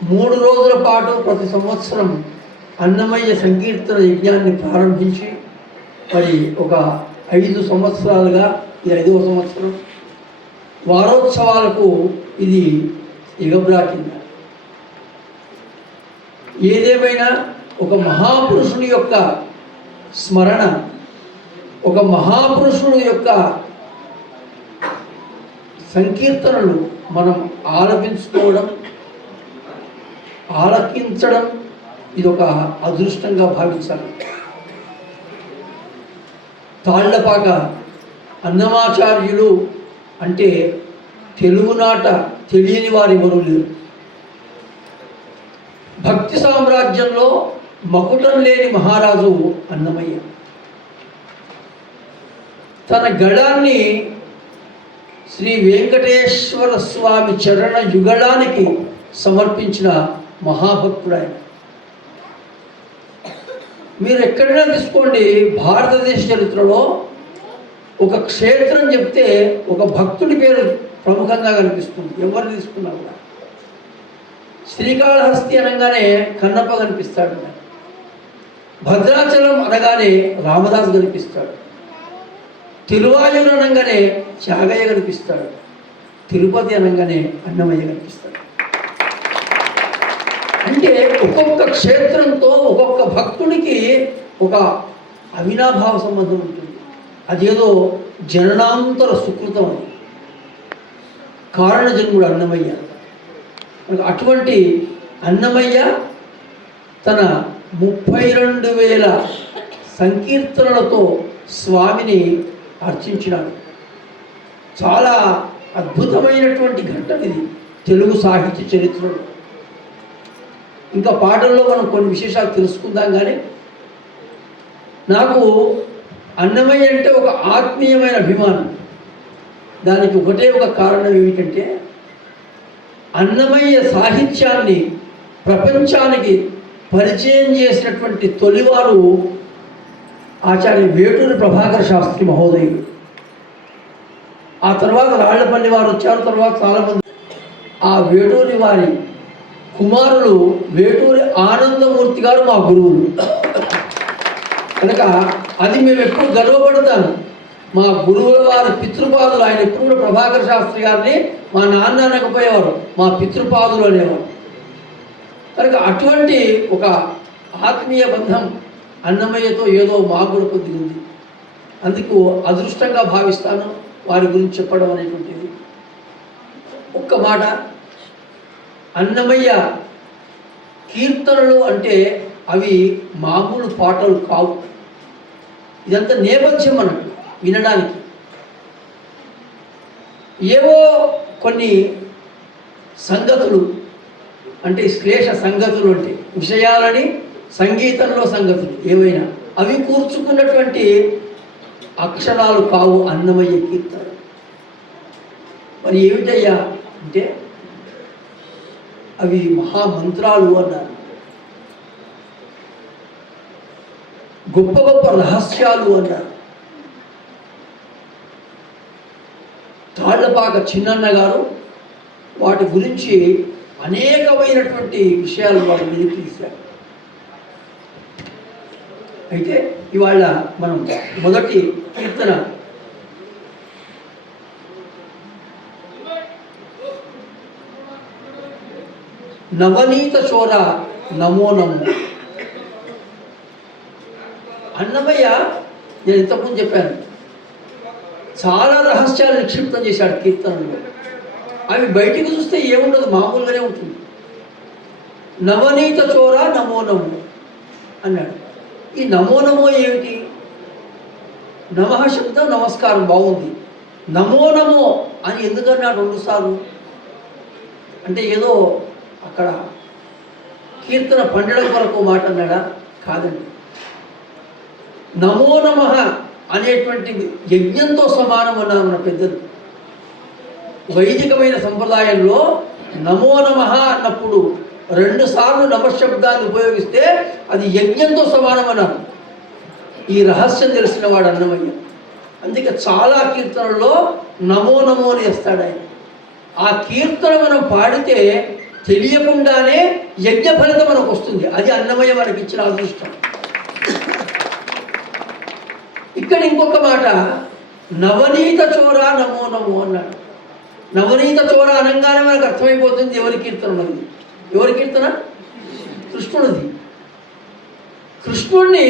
3 రోజుల పాటు ప్రతి సంవత్సరం అన్నమయ్య సంకీర్తన యజ్ఞాన్ని ప్రారంభించి మరి ఒక 5 సంవత్సరాలుగా ఈ 5వ సంవత్సరం వారోత్సవాలకు ఇది ఎగబ్రాకింది. ఏదేమైనా ఒక మహాపురుషుని యొక్క స్మరణ, ఒక మహాపురుషుడు యొక్క సంకీర్తనలు మనం ఆలపించుకోవడం, ఆలకించడం ఇది ఒక అదృష్టంగా భావించాలి. తాళ్లపాక అన్నమాచార్యులు అంటే తెలుగునాట తెలియని వారు ఎవరూ లేరు. భక్తి సామ్రాజ్యంలో మకుటం లేని మహారాజు అన్నమయ్య. తన గళాన్ని శ్రీ వెంకటేశ్వర స్వామి చరణ యుగళానికి సమర్పించిన మహాభక్తుడు ఆయన. మీరు ఎక్కడైనా తీసుకోండి, భారతదేశ చరిత్రలో ఒక క్షేత్రం చెప్తే ఒక భక్తుడి పేరు ప్రముఖంగా కనిపిస్తుంది. ఎవరు తీసుకున్నా కూడా శ్రీకాళహస్తి అనగానే కన్నప్ప కనిపిస్తాడు, భద్రాచలం అనగానే రామదాస్ కనిపిస్తాడు, తిరువాయూరు అనగానే త్యాగయ్య కనిపిస్తాడు, తిరుపతి అనగానే అన్నమయ్య కనిపిస్తాడు. అంటే ఒక్కొక్క క్షేత్రంతో ఒక్కొక్క భక్తుడికి ఒక అవినాభావ సంబంధం ఉంటుంది. అదేదో జననాంతర సుకృతం అని. కారణ జన్ముడు అన్నమయ్య. అటువంటి అన్నమయ్య తన 32,000 సంకీర్తనలతో స్వామిని అర్చించినాడు. చాలా అద్భుతమైనటువంటి ఘట్టం ఇది తెలుగు సాహిత్య చరిత్రలో. ఇంకా పాటల్లో మనం కొన్ని విశేషాలు తెలుసుకుందాం. కానీ నాకు అన్నమయ్య అంటే ఒక ఆత్మీయమైన అభిమానం. దానికి ఒకటే ఒక కారణం ఏమిటంటే, అన్నమయ్య సాహిత్యాన్ని ప్రపంచానికి పరిచయం చేసినటువంటి తొలివారు ఆచార్య వేటూరి ప్రభాకర శాస్త్రి మహోదయుడు. ఆ తర్వాత రాళ్లపల్లి వారు వచ్చారు. తర్వాత చాలామంది. ఆ వేటూరి వారి కుమారులు వేటూరి ఆనందమూర్తి గారు మా గురువులు కనుక అది మేము ఎప్పుడు గర్వపడతాను. మా గురువుల వారి పితృపాదులు. ఆయన ఎప్పుడు కూడా ప్రభాకర శాస్త్రి గారిని మా నాన్న అనకపోయేవారు, మా పితృపాదులు అనేవారు. కనుక అటువంటి ఒక ఆత్మీయ బంధం అన్నమయ్యతో ఏదో మాకు కూడా కొద్దిగా ఉంది. అందుకు అదృష్టంగా భావిస్తాను వారి గురించి చెప్పడం అనేటువంటిది. ఒక్క మాట, అన్నమయ్య కీర్తనలు అంటే అవి మామూలు పాటలు కావు. ఇదంతా నేపథ్యం మనకు వినడానికి. ఏవో కొన్ని సంగతులు అంటే శ్లేష సంగతులు అంటే విషయాలని, సంగీతంలో సంగతులు ఏవైనా అవి కూర్చుకున్నటువంటి అక్షరాలు కావు అన్నమయ్య కీర్తన. మరి ఏమిటయ్యా అంటే అవి మహామంత్రాలు అన్నారు. గొప్ప గొప్ప రహస్యాలు అన్నారు. తాళ్లపాక చిన్నన్న గారు వాటి గురించి అనేకమైనటువంటి విషయాలు వాళ్ళు వెలికి తీశారు. అయితే ఇవాళ మనం మొదటి కీర్తన నవనీత చోర నమో నమో. అన్నమయ్య నేను ఇంతకుముందు చెప్పాను, చాలా రహస్యాలు నిక్షిప్తం చేశాడు కీర్తనలో. అవి బయటికి చూస్తే ఏముండదు, మామూలుగానే ఉంటుంది. నవనీత చోర నమో నమో అన్నాడు. ఈ నమో నమో ఏమిటి? నమః శబ్దం నమస్కారం బాగుంది. నమో నమో అని ఎందుకన్నాడు 2 సార్లు? అంటే ఏదో అక్కడ కీర్తన పండడం కొరకు మాట అన్నాడా? కాదండి. నమో నమః అనేటువంటి యజ్ఞంతో సమానం అన్నారు మన పెద్దలు. వైదికమైన సంప్రదాయంలో నమో నమః అన్నప్పుడు 2 సార్లు నమశబ్దాన్ని ఉపయోగిస్తే అది యజ్ఞంతో సమానం అన్నారు. ఈ రహస్యం తెలిసిన వాడు అన్నమయ్య. అందుకే చాలా కీర్తనల్లో నమో నమో అని వేస్తాడు ఆయన. ఆ కీర్తన మనం పాడితే తెలియకుండానే యజ్ఞ ఫలితం మనకు వస్తుంది. అది అన్నమయ్య మనకి ఇచ్చిన అదృష్టం. ఇక్కడ ఇంకొక మాట, నవనీత చోర నమో నమో అన్నాడు. నవనీత చోర అనగానే మనకు అర్థమైపోతుంది ఎవరి కీర్తన ఉన్నది. ఎవరి కీర్తన? కృష్ణుడిది. కృష్ణుడిని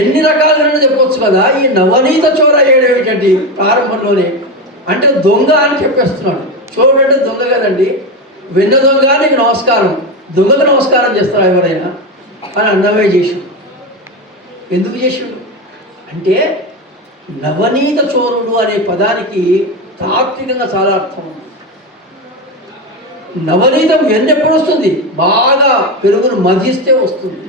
ఎన్ని రకాలుగా చెప్పవచ్చు కదా. ఈ నవనీత చోర ఏమిటండి ప్రారంభంలోనే అంటే దొంగ అని చెప్పేస్తున్నాడు. చోరుడు అంటే దొంగ కదండి. వెన్న దొంగ నీకు నమస్కారం, దొంగకు నమస్కారం చేస్తారా ఎవరైనా అని అన్నమయ్య చేసాడు. ఎందుకు చేసాడు అంటే నవనీత చోరుడు అనే పదానికి తాత్వికంగా చాలా అర్థం ఉంది. నవనీతం ఎన్నెప్పుడు వస్తుంది? బాగా పెరుగును మధిస్తే వస్తుంది.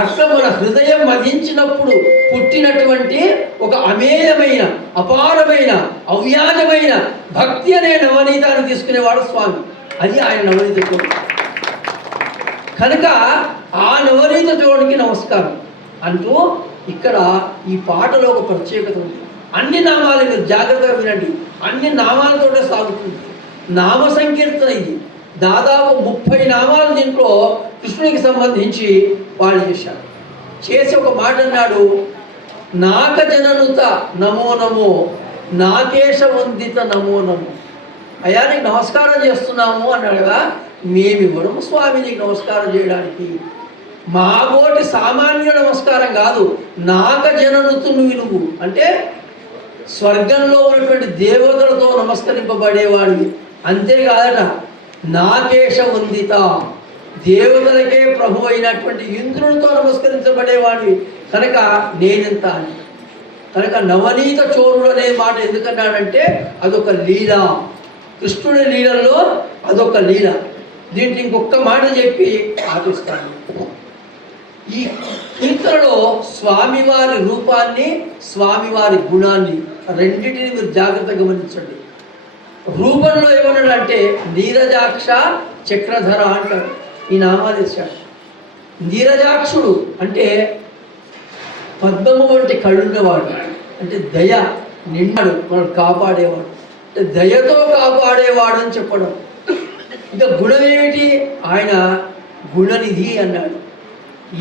అట్లా మన హృదయం మధించినప్పుడు పుట్టినటువంటి ఒక అమేయమైన, అపారమైన, అవ్యాజమైన భక్తి అనే నవనీతాన్ని తీసుకునేవాడు స్వామి. అది ఆయన నవనీత చోడు. కనుక ఆ నవనీత చోడుకి నమస్కారం అంటూ ఇక్కడ ఈ పాటలో ఒక ప్రత్యేకత ఉంది. అన్ని నామాలు మీరు జాగ్రత్తగా వినండి, అన్ని నామాలతోటే సాగుతుంది. నామ సంకీర్తన ఇది. దాదాపు 30 నామాలు దీంట్లో కృష్ణుడికి సంబంధించి వాళ్ళు చేశారు. చేసి ఒక మాట అన్నాడు, నాక జననుత నమో నమో, నాకేశ వందిత నమో నమో. అయ్యా నీకు నమస్కారం చేస్తున్నాము అన్నాడుగా. మేమివ్వడము స్వామి నీకు నమస్కారం చేయడానికి. మా బోటి సామాన్య నమస్కారం కాదు. నాక జననుతును వినుగు అంటే స్వర్గంలో ఉన్నటువంటి దేవతలతో నమస్కరింపబడేవాడివి. అంతేకాదట, నాకేశ వందిత దేవతలకే ప్రభు అయినటువంటి ఇంద్రునితో నమస్కరించబడేవాడివి కనుక నేనెంత అని. కనుక నవనీత చోరుడు అనే మాట ఎందుకన్నాడంటే అదొక లీల. కృష్ణుడి లీలల్లో అదొక లీల. దీంట్లో ఇంకొక మాట చెప్పి ఆపిస్తాను. ఈ కీర్తనలో స్వామివారి రూపాన్ని, స్వామివారి గుణాన్ని రెండింటిని మీరు జాగ్రత్తగా గమనించండి. రూపంలో ఏమన్నాడంటే నీరజాక్ష చక్రధర అంటాడు. ఈ నామాలు ఇచ్చాడు. నీరజాక్షుడు అంటే పద్మము వంటి కళ్ళున్నవాడు, అంటే దయ నిండాడు, మనం కాపాడేవాడు, అంటే దయతో కాపాడేవాడు అని చెప్పడం. ఇంకా గుణం ఏమిటి? ఆయన గుణనిధి అన్నాడు.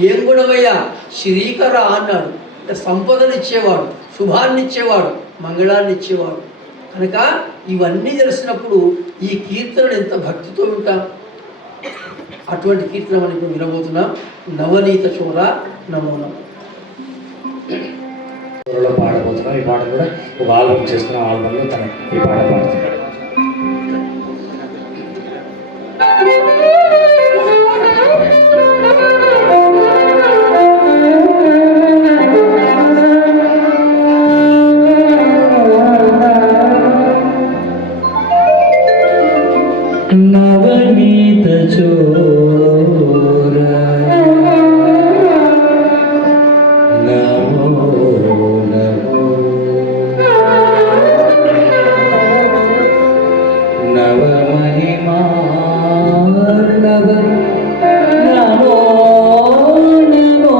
ఏం గుణమయ్యా? శ్రీకర అన్నాడు. అంటే సంపదనిచ్చేవాడు, శుభాన్నిచ్చేవాడు, మంగళాన్ని ఇచ్చేవాడు. కనుక ఇవన్నీ తెలిసినప్పుడు ఈ కీర్తనను ఎంత భక్తితో ఉంటాం. అటువంటి కీర్తన మనం ఇప్పుడు వినబోతున్నాం. నవనీత చోర నమో నమో పాడబోతున్నాం. ఈ పాట కూడా ఒక ఆల్బమ్ చేస్తున్నాం. ఆల్బంలో తన ఈ పాట పాడుతున్నాడు. నవనీత చోర నమో నమో, నవ మహిమార్ణవ నమో నమో,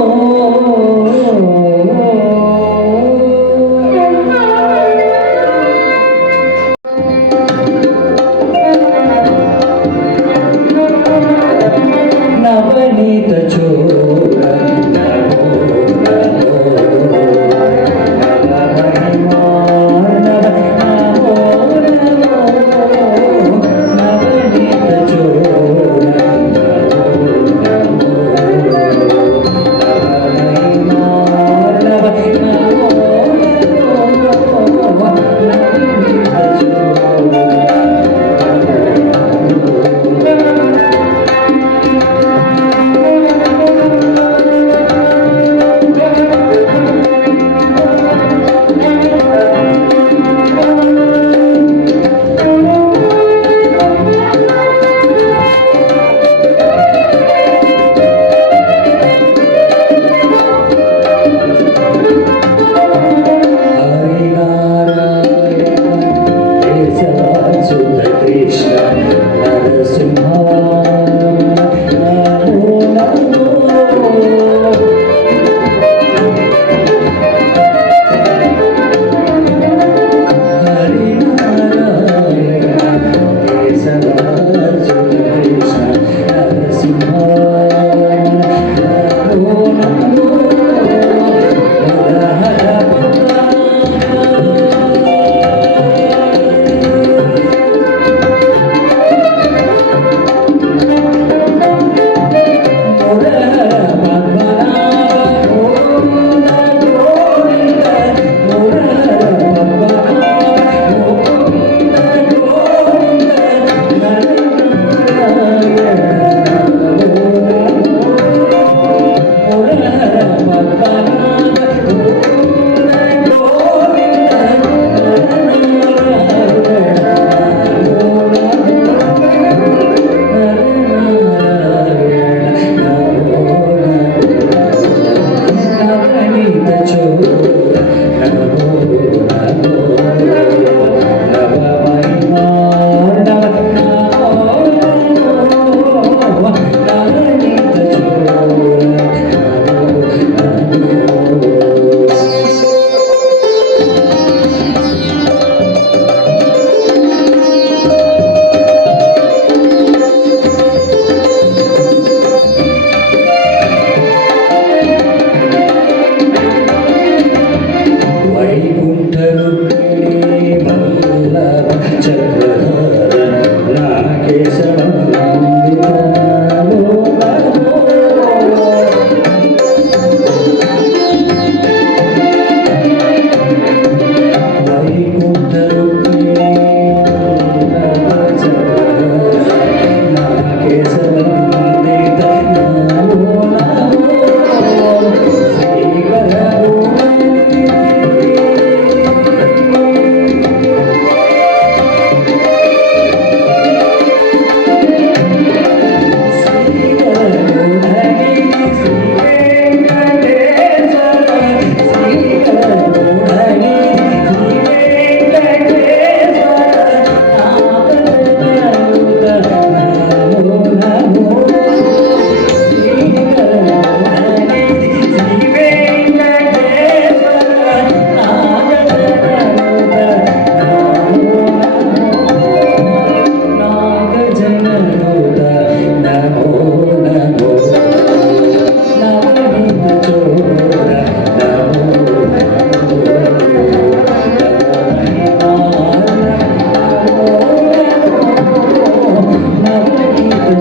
నవనీత చోర నమో నమో, నవ మహిమార్ణవ నమో నమో, నవనీత చోర నమో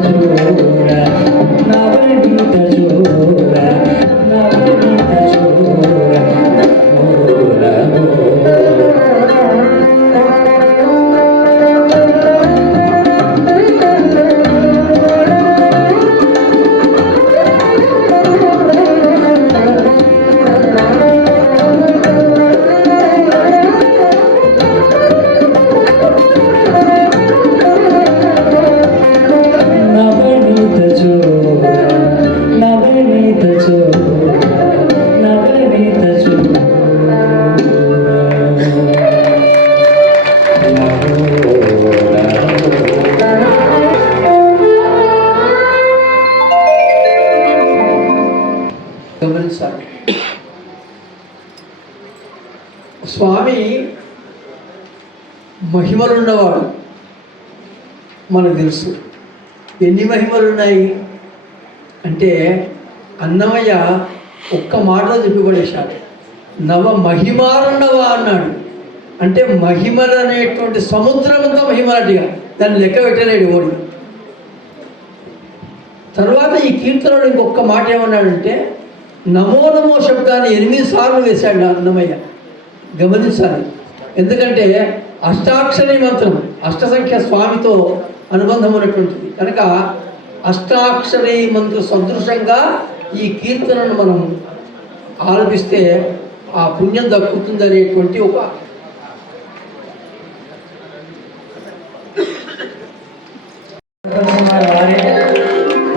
చోర నవనీత చోర నవనీత చోర నమో నవనీత చోర నవనీత చోర నవనీత చోర గమనించాలి. స్వామి మహిమలున్నవాడు మనకు తెలుసు. ఎన్ని మహిమలు ఉన్నాయి అంటే అన్నమయ్య ఒక్క మాటలో చెప్పబడేశాడు. నవ మహిమారున్నవ అన్నాడు. అంటే మహిమలు అనేటువంటి సముద్రం అంతా మహిమలటిగా దాన్ని లెక్క పెట్టలేడు ఓడి. తర్వాత ఈ కీర్తనలో ఇంకొక మాట ఏమన్నాడంటే నమో నమో శబ్దాన్ని 8 సార్లు వేశాడు అన్నమయ్య. గమనించాలి. ఎందుకంటే అష్టాక్షరి మంత్రం, అష్టసంఖ్య స్వామితో అనుబంధం ఉన్నటువంటిది కనుక అష్టాక్షరి మంత్ర సదృశంగా ఈ కీర్తనను మనం ఆలపిస్తే ఆ పుణ్యం దక్కుతుంది అనేటువంటి ఒక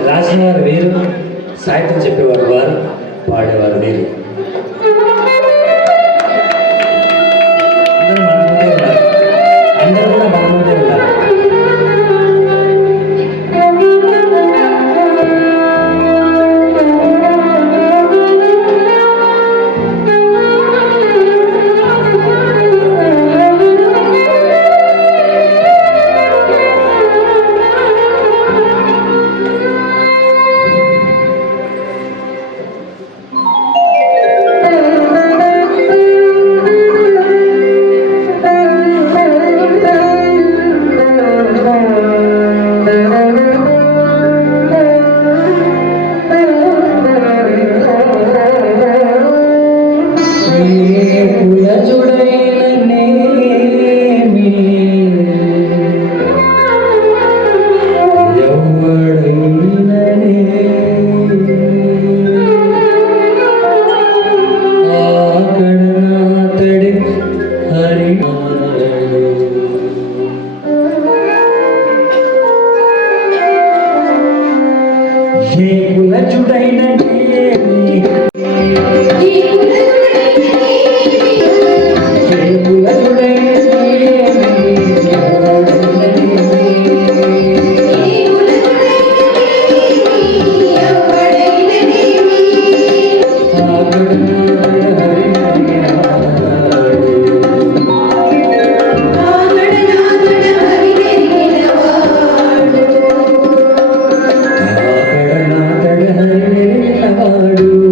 రాసిన వారు వీరు, సాహిత్యం చెప్పేవారు వారు, పాడేవారు వీరు. అందరూ కూడా మన ముందే ఉన్నారు. పాడు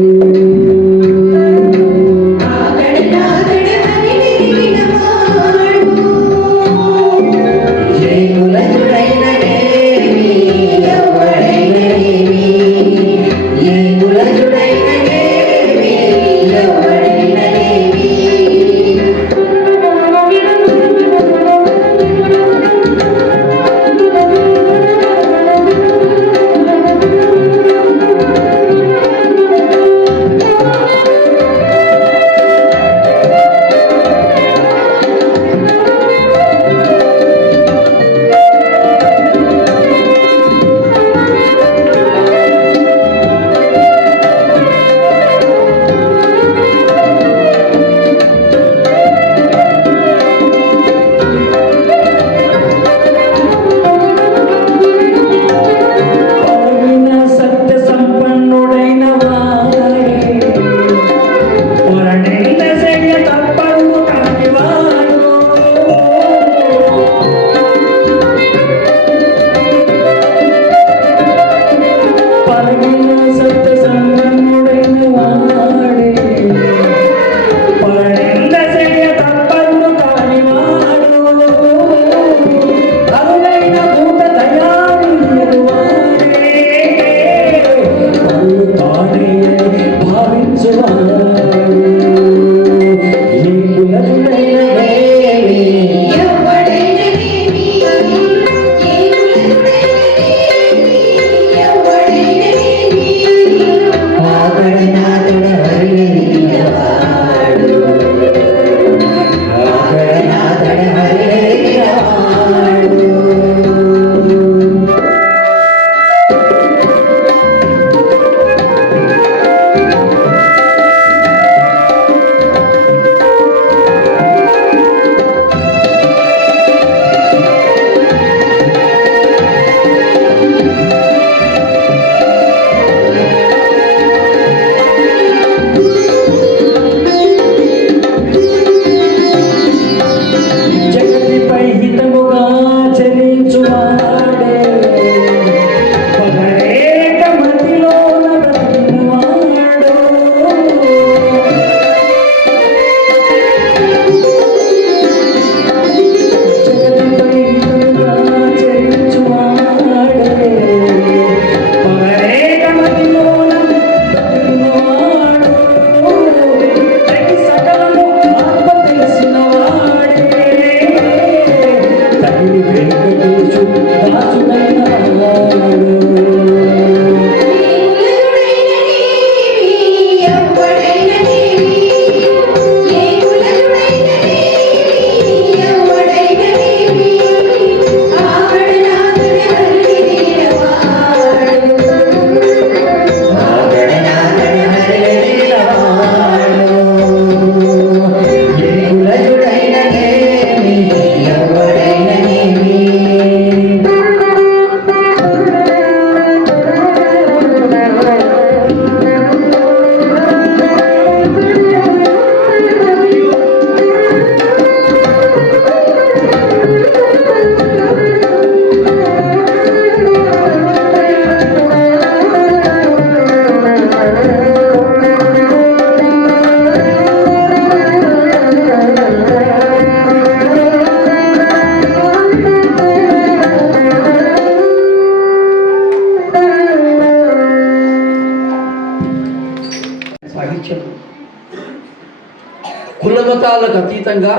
కులమతాలకు అతీతంగా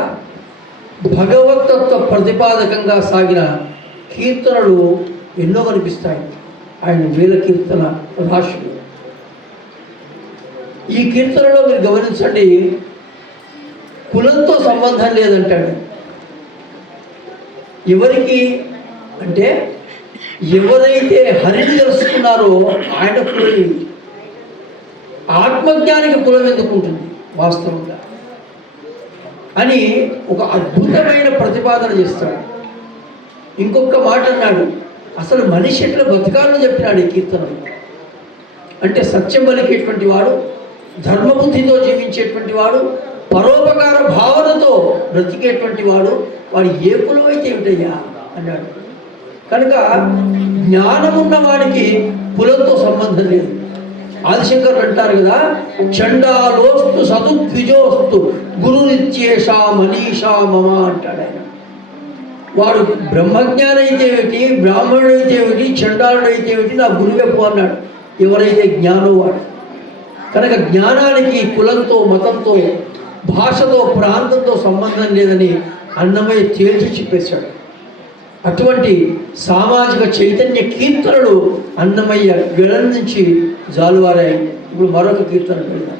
భగవతత్వ ప్రతిపాదకంగా సాగిన కీర్తనలు ఎన్నో కనిపిస్తాయి. ఆయన వేల కీర్తన రాశులు. ఈ కీర్తనలో మీరు గమనించండి, కులంతో సంబంధం లేదంటాడు. ఎవరికి అంటే ఎవరైతే హరిని తెలుసుకున్నారో ఆయన కులం. ఆత్మజ్ఞానికి కులం ఎందుకు ఉంటుంది వాస్తవంగా అని ఒక అద్భుతమైన ప్రతిపాదన చేస్తాడు. ఇంకొక మాట అన్నాడు, అసలు మనిషి ఎట్లా బతకాలని చెప్పినాడు ఈ కీర్తనలు. అంటే సత్యం పలికేటువంటి వాడు, ధర్మబుద్ధితో జీవించేటువంటి వాడు, పరోపకార భావనతో బ్రతికేటువంటి వాడు ఏ కులం అయితే ఏమిటయ్యా అన్నాడు. కనుక జ్ఞానమున్న వాడికి కులంతో సంబంధం లేదు. ఆదిశంకర్ అంటారు కదా, చండాలోస్తు సదుద్విజోస్తు గురు నిత్యేషా మనీషా మమ అంటాడు ఆయన. వాడు బ్రహ్మజ్ఞానం అయితే ఏమిటి, బ్రాహ్మణుడు అయితే ఏమిటి, చండాలుడు అయితే ఏమిటి, నా గురువెప్పు అన్నాడు ఎవరైతే జ్ఞానం వాడు. కనుక జ్ఞానానికి కులంతో, మతంతో, భాషతో, ప్రాంతంతో సంబంధం లేదని అన్నమయ్య తేల్చి చెప్పేశాడు. అటువంటి సామాజిక చైతన్య కీర్తనలు అన్నమయ్య గళం నుంచి జాలువారాయి. ఇప్పుడు మరొక కీర్తన పెడదాం.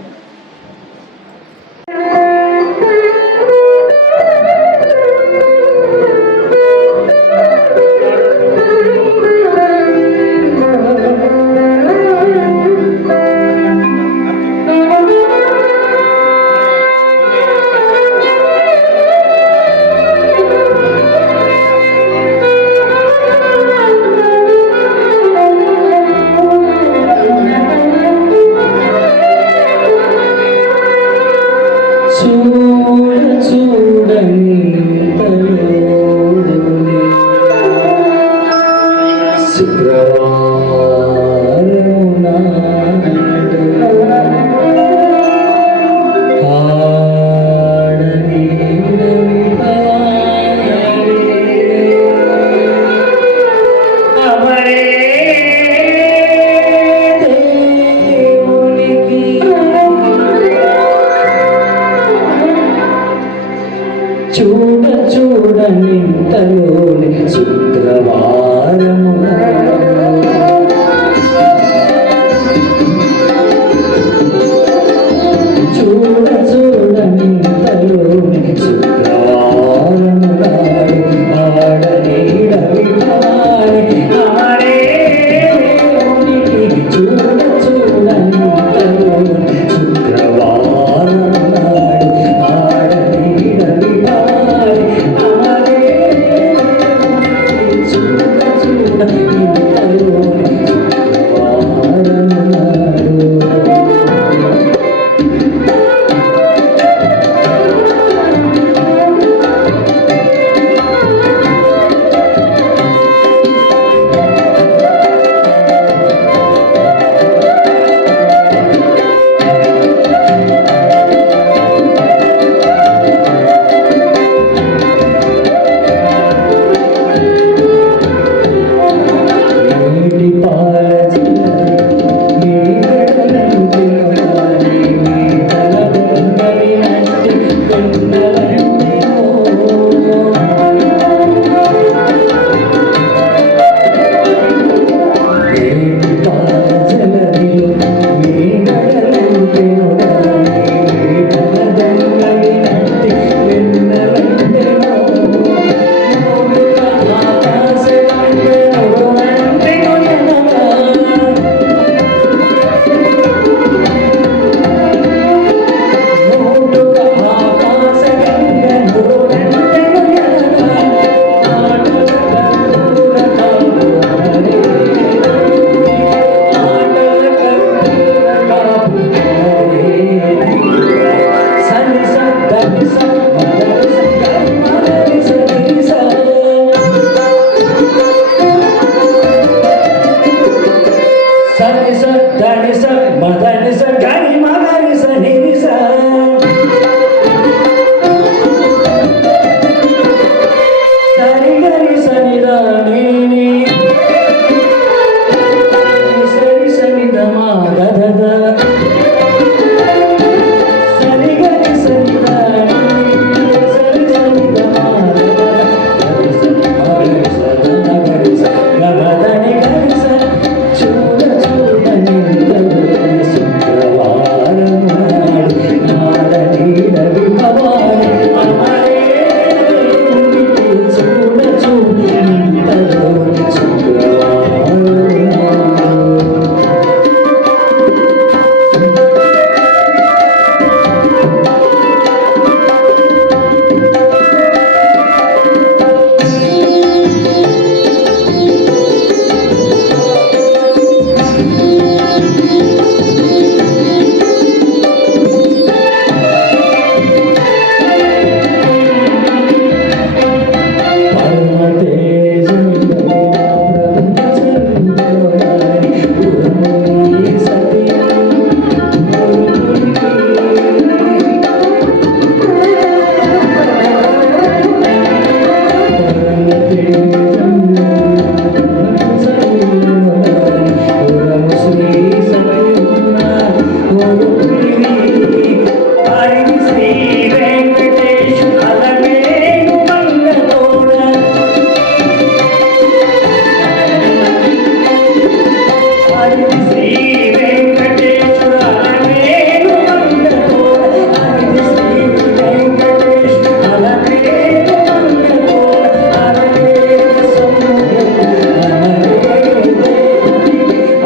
హరి శ్రీ వెంకటేశ్వర అలమేలు మంగళోర హరి శ్రీ వెంకటేశ్వర అలమేలు మంగళోర అలమేలు సముద్ర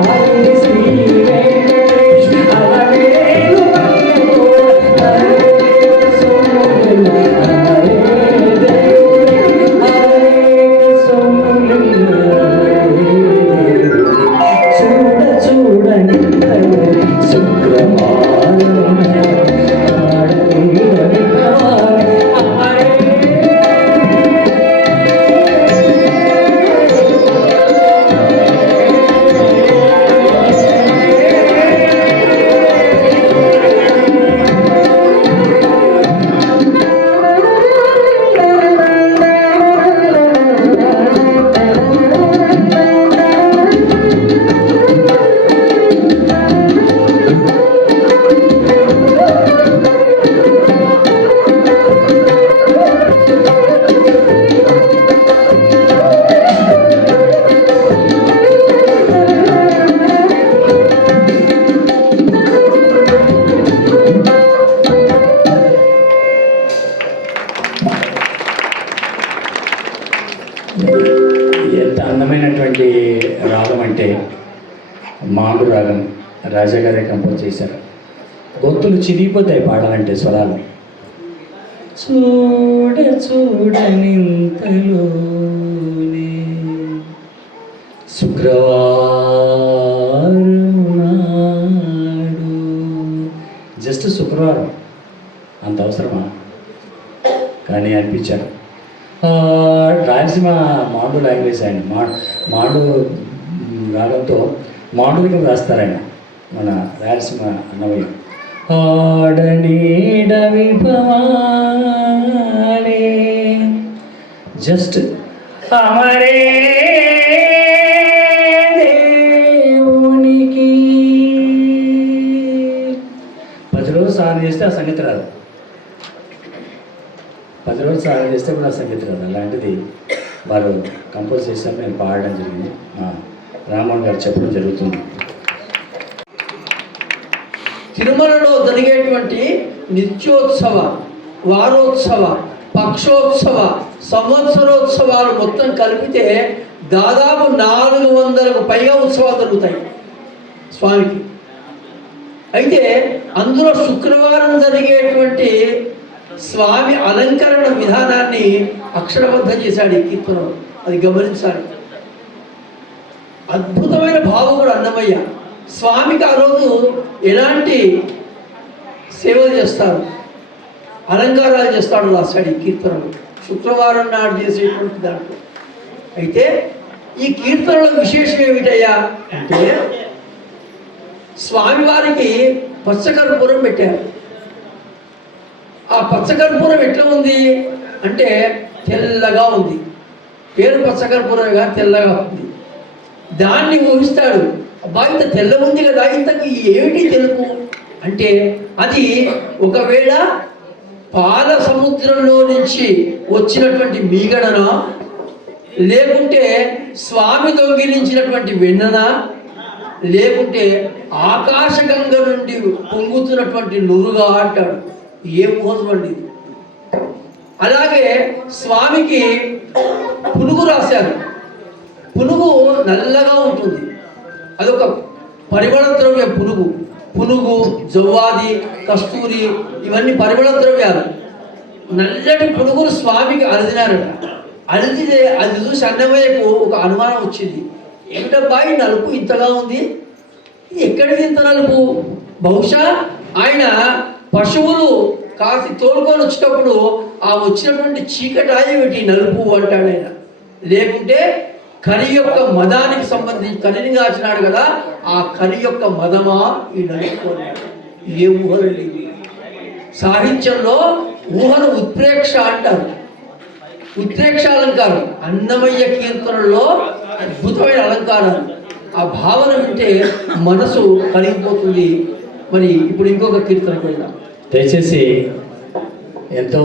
హరి శ్రీ వెంకటేశ్వర అలమేలు మంగళోర అలమేలు సముద్ర ఎంత అందమైనటువంటి రాగం అంటే మాండు రాగం రాజాగారే కంపోజ్ చేశారు. గొంతులు చిరిగిపోతాయి పాడాలంటే స్వరాలు. చూడ చూడనింతలోనే శుక్రవారం నాడు, జస్ట్ శుక్రవారం అంత అవసరమా కానీ అనిపించారు. రాయలసీమ మాండు లాంగ్వేజ్ ఆయన మాండు రాగంతో మాండులికం రాస్తారు ఆయన మన రాయలసీమ అన్నమయ్య. ఆడనీడ విభవానే జస్ట్ అమరే దేవునికి 10 రోజులు సాధన చేస్తే ఆ సంగతి రాదు. 10 రోజులు సాధన చేస్తే కూడా ఆ సంగతి రాదు. అలాంటిది వారు కంపోజ్ చేశారు, నేను పాడడం జరిగింది. రామ్మోహన్ గారు చెప్పడం జరుగుతుంది. తిరుమలలో జరిగేటువంటి నిత్యోత్సవ, వారోత్సవ, పక్షోత్సవ, సంవత్సరోత్సవాలు మొత్తం కలిపితే దాదాపు 400కు పైగా ఉత్సవాలు జరుగుతాయి స్వామికి. అయితే అందులో శుక్రవారం జరిగేటువంటి స్వామి అలంకరణ విధానాన్ని అక్షరబద్ధం చేశాడు ఈ కీర్తనలో. అది గమనించాలి. అద్భుతమైన భావకుడు అన్నమయ్య. స్వామికి ఆ రోజు ఎలాంటి సేవలు చేస్తారు, అలంకారాలు చేస్తాడు రాశాడు ఈ కీర్తనలు శుక్రవారం నాడు చేసేటువంటి దాంట్లో. అయితే ఈ కీర్తనలో విశేషం ఏమిటయ్యా అంటే స్వామివారికి పచ్చకర్పూరం పెట్టారు. ఆ పచ్చకర్పూరం ఎట్లా ఉంది అంటే తెల్లగా ఉంది. పేరు పచ్చకర్పూరంగా తెల్లగా ఉంది. దాన్ని ఊహిస్తాడు, అబ్బా ఇంత తెల్ల ఉంది కదా, ఇంతకు ఏమిటి తెలుపు అంటే అది ఒకవేళ పాల సముద్రంలో నుంచి వచ్చినటువంటి మీగడన, లేకుంటే స్వామి దొంగిలించినటువంటి వెన్నన, లేకుంటే ఆకాశగంగ నుండి పొంగుతున్నటువంటి నురుగా అంటాడు. ఏ మోసం అండి. అలాగే స్వామికి పునుగు రాశారు. పునుగు నల్లగా ఉంటుంది, అదొక పరిమళ ద్రవ్యం. పునుగు, జవ్వాది, కస్తూరి ఇవన్నీ పరిమళ ద్రవ్యాలు. నల్లటి పునుగులు స్వామికి అలిదినారట. అలిదితే అది చూసి అన్నమయ్యకు ఒక అనుమానం వచ్చింది. ఏమిటబ్బా ఈ నలుపు ఇంతగా ఉంది, ఎక్కడికి ఇంత నలుపు? బహుశా ఆయన పశువులు కాసి తోలుకొని వచ్చేటప్పుడు ఆ వచ్చినటువంటి చీకటాయి ఏమిటి నలుపు అంటాడు ఆయన. లేకుంటే కలి యొక్క మదానికి సంబంధించి కలిని కాచినాడు కదా, ఆ కలి యొక్క మదమా ఈ నలుపు అన్నాడు. ఏ ఊహలండి ఇవి? సాహిత్యంలో ఊహను ఉత్ప్రేక్ష అంటారు. ఉత్ప్రేక్ష అలంకారం అన్నమయ్య కీర్తనల్లో అద్భుతమైన అలంకారాలు. ఆ భావన వింటే మనసు కలిగిపోతుంది. మరి ఇప్పుడు ఇంకొక కీర్తనకు వెళ్దాం. దయచేసి ఎంతో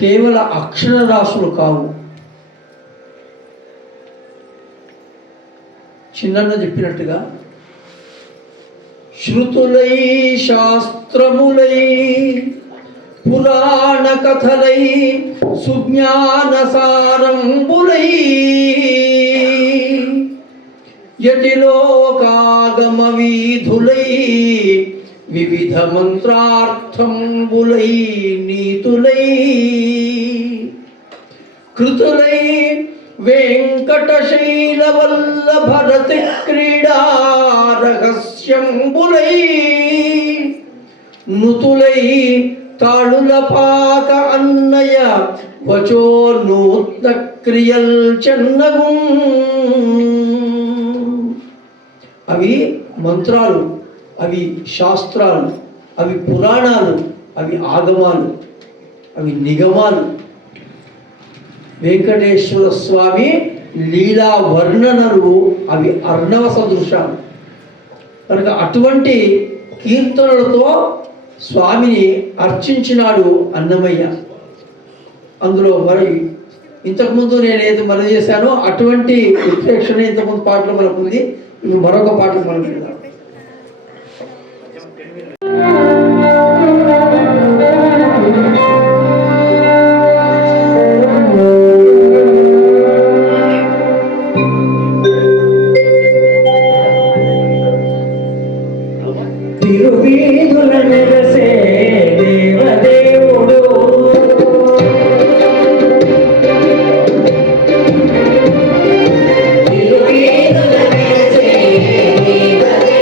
కేవల అక్షరరాశులు కావు. చిన్న చెప్పినట్టుగా శృతులై శాస్త్రములై పురాణ కథలై సుజ్ఞాన సారంబులై యతిలోకాగమ వీధులై వివిధ మంత్రార్థంబులై నీతులై కృతులై వెంకటశైలవల్లభరతి క్రీడా రహస్యంబులై నుతులై తాళుల పాక అన్నయ వచో నూత్న క్రియల్ చెన్నగు. అవి మంత్రాలు, అవి శాస్త్రాలు, అవి పురాణాలు, అవి ఆగమాలు, అవి నిగమాలు. వెంకటేశ్వర స్వామి లీలా వర్ణనలు అవి అర్ణవ సదృశాలు. కనుక అటువంటి కీర్తనలతో స్వామిని అర్చించినాడు అన్నమయ్య. అందులో మరి ఇంతకుముందు నేనేది మనం చేశానో అటువంటి ఉత్ప్రేక్షణ ఇంతకుముందు పాటలు మనకు ఉంది. ఇప్పుడు మరొక పాట మనం విందాం. తిరువీధుల మెరసే దేవదేవుడు తిరువీధుల మెరసే దేవదేవుడు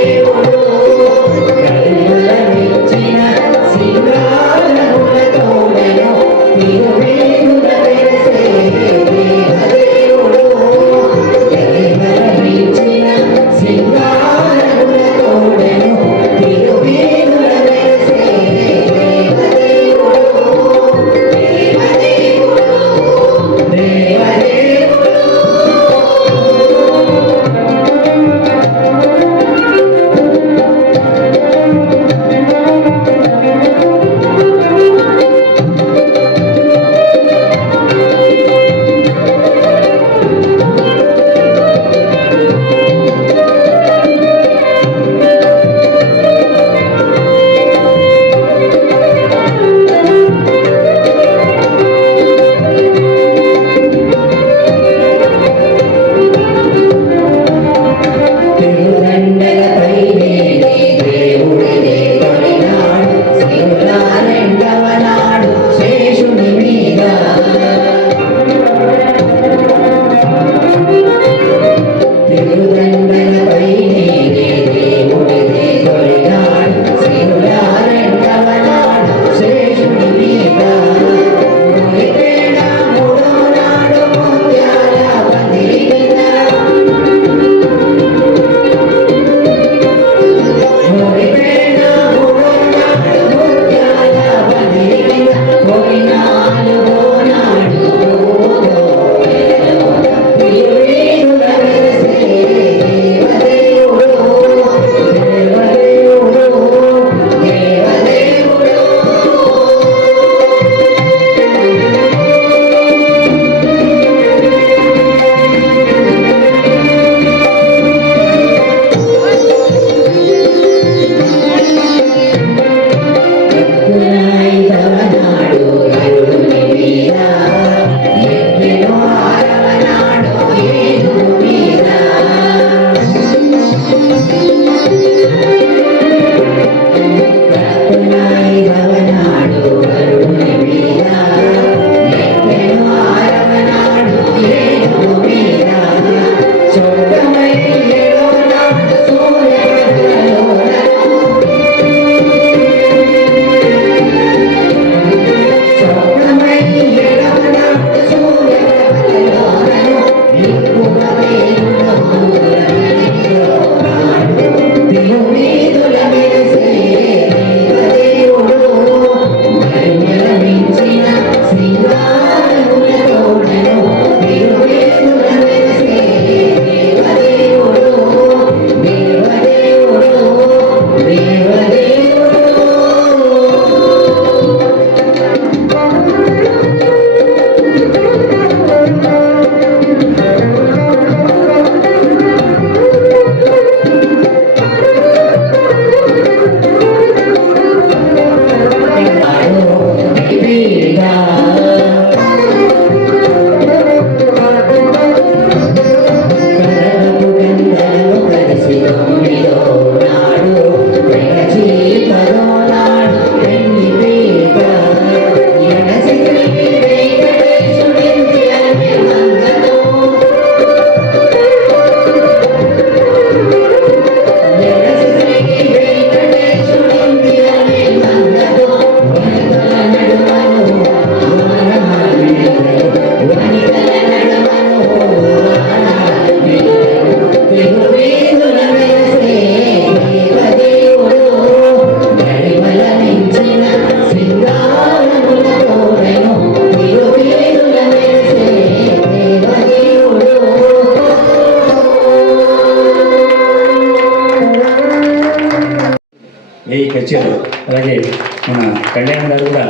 కళ్యాణ్ గారు కూడా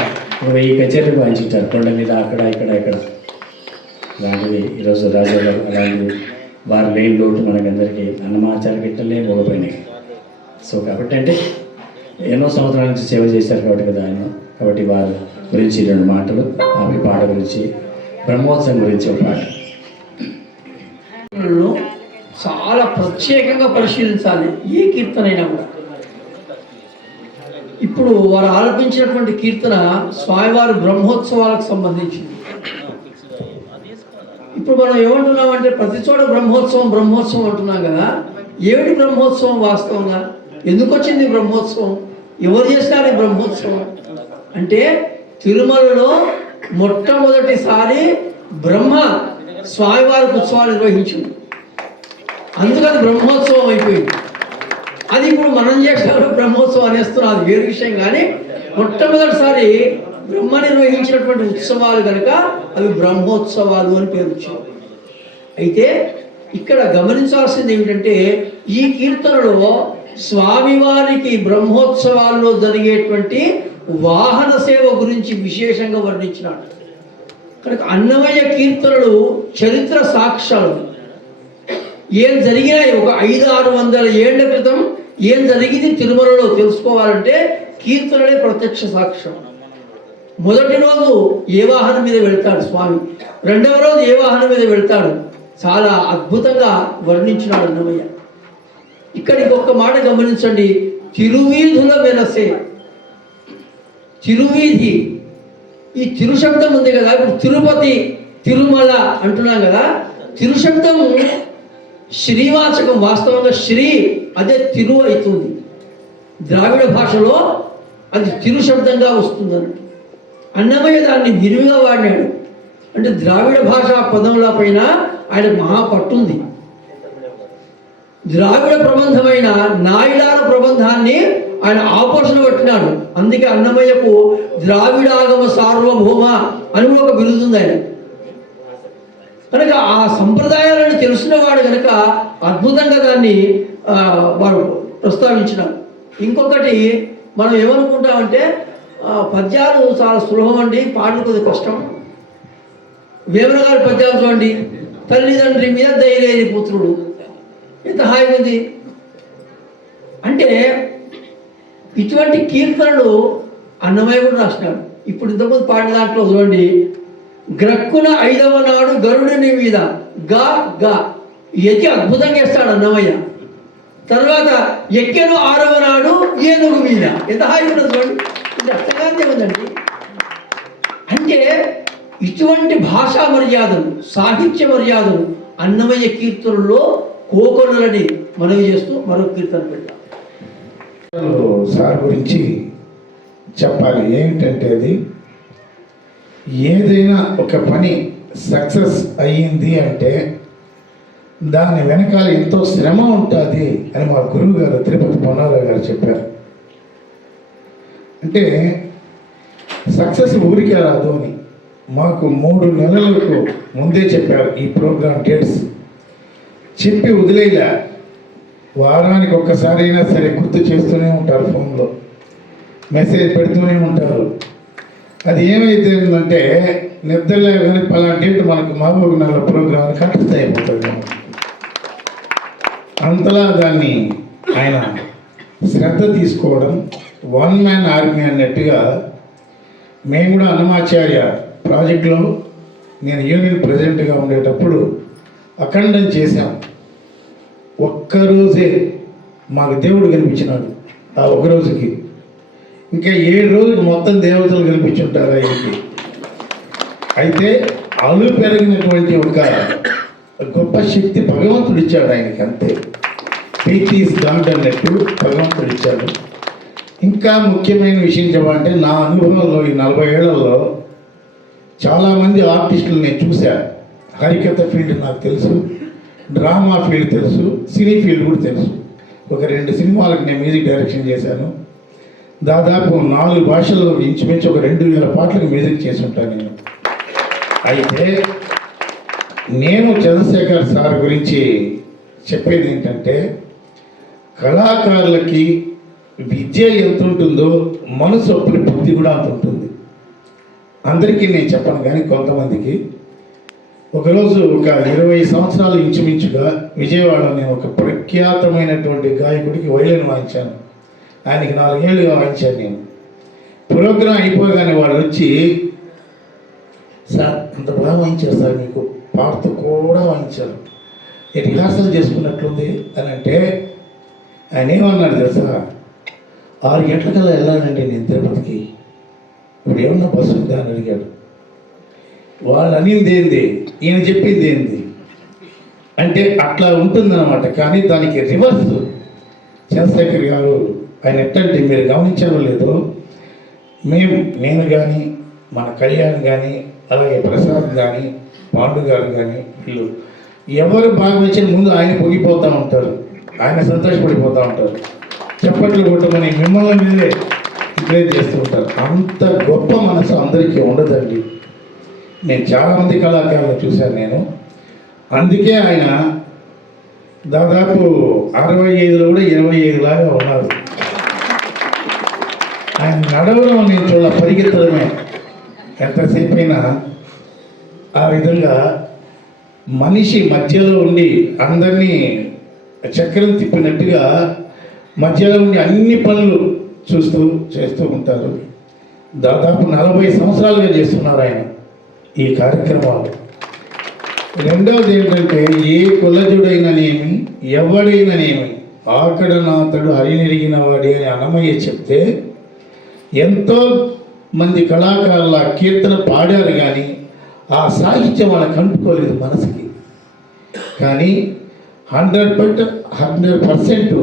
1000 కచేరీలు వాయించుంటారు కొండ మీద అక్కడ ఇక్కడ అలాంటివి ఈరోజు రాజా గారు అలాంటివి వారు లేని లోటు మనకందరికీ అన్నమాచార గిట్టలే మోగపోయినాయి. సో కాబట్టి అంటే ఎన్నో సంవత్సరాల నుంచి సేవ చేశారు కాబట్టి కదా ఆయన, కాబట్టి వారి గురించి 2 మాటలు, ఆమె పాట గురించి, బ్రహ్మోత్సవం గురించి ఒక పాట. చాలా ప్రత్యేకంగా పరిశీలించాలి ఏ కీర్తన అయినా కూడా. ఇప్పుడు వారు ఆలపించినటువంటి కీర్తన స్వామివారి బ్రహ్మోత్సవాలకు సంబంధించింది. ఇప్పుడు మనం ఏమంటున్నామంటే ప్రతి చోట బ్రహ్మోత్సవం అంటున్నాం కదా. ఏమిటి బ్రహ్మోత్సవం వాస్తవంగా? ఎందుకు వచ్చింది బ్రహ్మోత్సవం? ఎవరు చేసినారు ఈ బ్రహ్మోత్సవం అంటే, తిరుమలలో మొట్టమొదటిసారి బ్రహ్మ స్వామివారికి ఉత్సవాలు నిర్వహించింది. అందుకని బ్రహ్మోత్సవం అయిపోయింది. అది ఇప్పుడు మనం చేసినప్పుడు బ్రహ్మోత్సవం అనేస్తున్నాం, అది వేరు విషయం. కానీ మొట్టమొదటిసారి బ్రహ్మ నిర్వహించినటువంటి ఉత్సవాలు కనుక అవి బ్రహ్మోత్సవాలు అని పేరు వచ్చింది. అయితే ఇక్కడ గమనించాల్సింది ఏమిటంటే, ఈ కీర్తనలో స్వామివారికి బ్రహ్మోత్సవాల్లో జరిగేటువంటి వాహన సేవ గురించి విశేషంగా వర్ణించినాడు. కనుక అన్నమయ్య కీర్తనలు చరిత్ర సాక్ష్యాలు. ఏం జరిగినాయి, ఒక 500-600 ఏళ్ల క్రితం ఏం జరిగింది తిరుమలలో తెలుసుకోవాలంటే కీర్తనలే ప్రత్యక్ష సాక్ష్యం. మొదటి రోజు ఏ వాహనం మీద వెళ్తాడు స్వామి, రెండవ రోజు ఏ వాహనం మీద వెళ్తాడు, చాలా అద్భుతంగా వర్ణించినాడు అన్నమయ్య. ఇక్కడికి ఒక్క మాట గమనించండి, తిరువీధుల వెలసే. తిరువీధి, ఈ తిరుశబ్దం ఉంది కదా. ఇప్పుడు తిరుపతి, తిరుమల అంటున్నాం కదా. తిరుశబ్దం శ్రీవాచకం, వాస్తవంగా శ్రీ అదే తిరు అవుతుంది. ద్రావిడ భాషలో అది తిరుశబ్దంగా వస్తుందన్నట్టు. అన్నమయ్య దాన్ని విరివిగా వాడినాడు. అంటే ద్రావిడ భాషా పదముల పైన ఆయన మహాపట్టుంది. ద్రావిడ ప్రబంధమైన నాయుడార ప్రబంధాన్ని ఆయన ఆపోషణ పట్టినాడు. అందుకే అన్నమయ్యకు ద్రావిడాగమ సార్వభౌమ అని ఒక బిరుదుంది ఆయన. కనుక ఆ సంప్రదాయాలను తెలిసినవాడు కనుక అద్భుతంగా దాన్ని వారు ప్రస్తావించినారు. ఇంకొకటి మనం ఏమనుకుంటామంటే పద్యాలు చాలా సులభం అండి, పాటలు కొద్దిగా కష్టం. వేమన గారి పద్యాలు చూడండి, తల్లిదండ్రి మీద దయలేని పుత్రుడు, ఎంత హాయిగా ఉంది. అంటే ఇటువంటి కీర్తనలు అన్నమయ్య కూడా రాసినాడు. ఇప్పుడు ఇంతకుముందు పాడిన దాంట్లో చూడండి, గ్రక్కున 5వ నాడు గరుడుని మీద గా గా ఎక్కి అద్భుతంగా వేస్తాడు అన్నమయ్య. తర్వాత ఎక్కెను 6వ నాడు ఏనుగు మీద, ఎంత హాయిగా ఉంటుంది చూడండి. ఇది అర్థంగానే ఉందండి. అంటే ఇటువంటి భాషా మర్యాదలు, సాహిత్య మర్యాదలు అన్నమయ్య కీర్తనల్లో కోకొనలని మనవి చేస్తూ మరొక కీర్తన పెట్టాం. సార్ గురించి చెప్పాలి. ఏమిటంటే అది ఏదైనా ఒక పని సక్సెస్ అయ్యింది అంటే దాని వెనకాల ఎంతో శ్రమ ఉంటుంది అని మా గురువు గారు తిరుపతి పొన్నారావు గారు చెప్పారు. అంటే సక్సెస్ ఊరికే రాదు అని మాకు 3 నెలలకు ముందే చెప్పారు. ఈ ప్రోగ్రామ్ డేట్స్ చెప్పి వదిలేలా, వారానికి ఒక్కసారైనా సరే గుర్తు చేస్తూనే ఉంటారు, ఫోన్లో మెసేజ్ పెడుతూనే ఉంటారు. అది ఏమైతుందంటే నిద్రలే కానీ పలానా డేట్ మనకు మహబూబ్నగర్ ప్రోగ్రామ్ కంటెస్ట్ అయిపోతుంది. అంతలా దాన్ని ఆయన శ్రద్ధ తీసుకోవడం, 1 మ్యాన్ ఆర్మీ అన్నట్టుగా. మేము కూడా అన్నమాచార్య ప్రాజెక్టులో నేను యూనియన్ ప్రెసిడెంట్గా ఉండేటప్పుడు అఖండం చేశాం. ఒక్కరోజే మాకు దేవుడు కనిపించినాడు. ఆ ఒక్కరోజుకి ఇంకా 7 రోజులు మొత్తం దేవతలు కనిపించుంటారు ఆయనకి. అయితే అలు పెరిగినటువంటి ఒక గొప్ప శక్తి భగవంతుడు ఇచ్చాడు ఆయనకి, అంతే. ఫెయిత్ ఈజ్ గాడ్ అన్నట్టు భగవంతుడు ఇచ్చాడు. ఇంకా ముఖ్యమైన విషయం చెప్పాలంటే నా అనుభవంలో ఈ 40 ఏళ్లలో చాలామంది ఆర్టిస్టులు నేను చూశాను. హరికథ ఫీల్డ్ నాకు తెలుసు, డ్రామా ఫీల్డ్ తెలుసు, సినీ ఫీల్డ్ కూడా తెలుసు. ఒక 2 సినిమాలకు నేను మ్యూజిక్ డైరెక్షన్ చేశాను. దాదాపు 4 భాషల్లో ఇంచుమించు ఒక 2000 పాటలకు మ్యూజిక్ చేసి ఉంటాను నేను. అయితే నేను చంద్రశేఖర్ సార్ గురించి చెప్పేది ఏంటంటే, కళాకారులకి విద్య ఎంత ఉంటుందో మనసు అప్పుడు బుద్ధి కూడా అంత ఉంటుంది. అందరికీ నేను చెప్పను కానీ కొంతమందికి. ఒకరోజు ఒక 20 సంవత్సరాలు ఇంచుమించుగా విజయవాడలో నేను ఒక ప్రఖ్యాతమైనటువంటి గాయకుడికి వైలిన్ వాయించాను. ఆయనకి 4 ఏళ్ళుగా వాయించాను నేను. ప్రోగ్రాం అయిపోగానే వాళ్ళు వచ్చి, సార్ అంత బాగా వాయించారు సార్, మీకు పాడుతూ కూడా వాయించారు, రిహార్సల్ చేసుకున్నట్లుంది అని అంటే ఆయన ఏమన్నాడు తెలుసా, 6 గంటలకల్లా వెళ్ళాలండి నేను తిరుపతికి, ఇప్పుడు ఏమన్నా బస్సు ఉందా అని అడిగాడు. వాళ్ళు అనింది ఏంది, ఈయన చెప్పింది ఏంది అంటే అట్లా ఉంటుందన్నమాట. కానీ దానికి రివర్స్ చంద్రశేఖర్ గారు ఆయన ఎట్టంటే మీరు గమనించారో లేదో, నేను కానీ మన కళ్యాణ్ కానీ అలాగే ప్రసాద్ కానీ పాండు గారు కానీ వీళ్ళు ఎవరు బాగా వచ్చిన ముందు ఆయన పొంగిపోతూ ఉంటారు, ఆయన సంతోషపడిపోతూ ఉంటారు, చప్పట్లు కొట్టమని మిమ్మల్ని మీదే ఎంకరేజ్ చేస్తూ ఉంటారు. అంత గొప్ప మనసు అందరికీ ఉండదండి. నేను చాలామంది కళాకారులు చూశాను నేను. అందుకే ఆయన దాదాపు 65లో కూడా 25 లాగా ఉన్నారు. ఆయన నడవడం నేను చూడ, పరిగెత్తడమే ఎంతసేపు అయినా. ఆ విధంగా మనిషి మధ్యలో ఉండి అందరినీ చక్రం తిప్పినట్టుగా మధ్యలో ఉండి అన్ని పనులు చేస్తూ ఉంటారు. దాదాపు 40 సంవత్సరాలుగా చేస్తున్నారు ఆయన ఈ కార్యక్రమాలు. రెండవది ఏంటంటే, ఏ కులజుడైననేమి ఎవడైననేమి ఆకడనాథడు హరినెరిగిన వాడి అని అన్నమయ్య చెప్తే, ఎంతో మంది కళాకారుల కీర్తన పాడారు కానీ ఆ సాహిత్యం వాళ్ళకి అంటుకోలేదు మనసుకి. కానీ 100%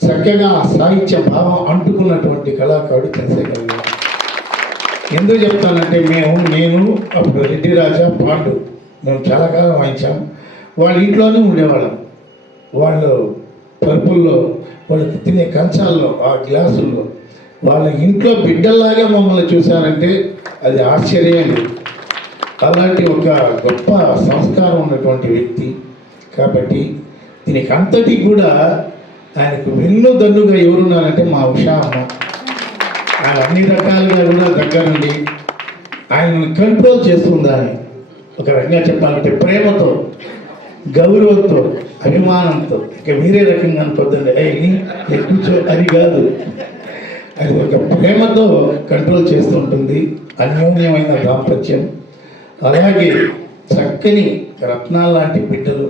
చక్కగా ఆ సాహిత్య భావం అంటుకున్నటువంటి కళాకారుడు చంద్రశేఖర్ గారు. ఎందుకు చెప్తానంటే, నేను అప్పుడు రెడ్డి రాజా పాండు మేము చాలా కాలం వాయించాం. వాళ్ళ ఇంట్లోనే ఉండేవాళ్ళం. వాళ్ళు పరుపుల్లో, వాళ్ళకి తినే కంచాల్లో, ఆ గ్లాసుల్లో వాళ్ళ ఇంట్లో బిడ్డల్లాగా మమ్మల్ని చూశారంటే అది ఆశ్చర్యం. అలాంటి ఒక గొప్ప సంస్కారం ఉన్నటువంటి వ్యక్తి. కాబట్టి దీనికి అంతటికి కూడా ఆయనకు వెన్నుదన్నుగా ఎవరున్నారంటే మా ఉషా అమ్మ. ఆయన అన్ని రకాలుగా కూడా దగ్గరుండి ఆయనను కంట్రోల్ చేస్తుంది. ఆయన ఒక రకంగా చెప్పాలంటే ప్రేమతో, గౌరవంతో, అభిమానంతో, ఇక వేరే రకంగా అనుకోద్దండి కూర్చో అని కాదు, అది ఒక ప్రేమతో కంట్రోల్ చేస్తూ ఉంటుంది. అన్యోన్యమైన దాంపత్యం. అలాగే చక్కని రత్నాలు లాంటి బిడ్డలు.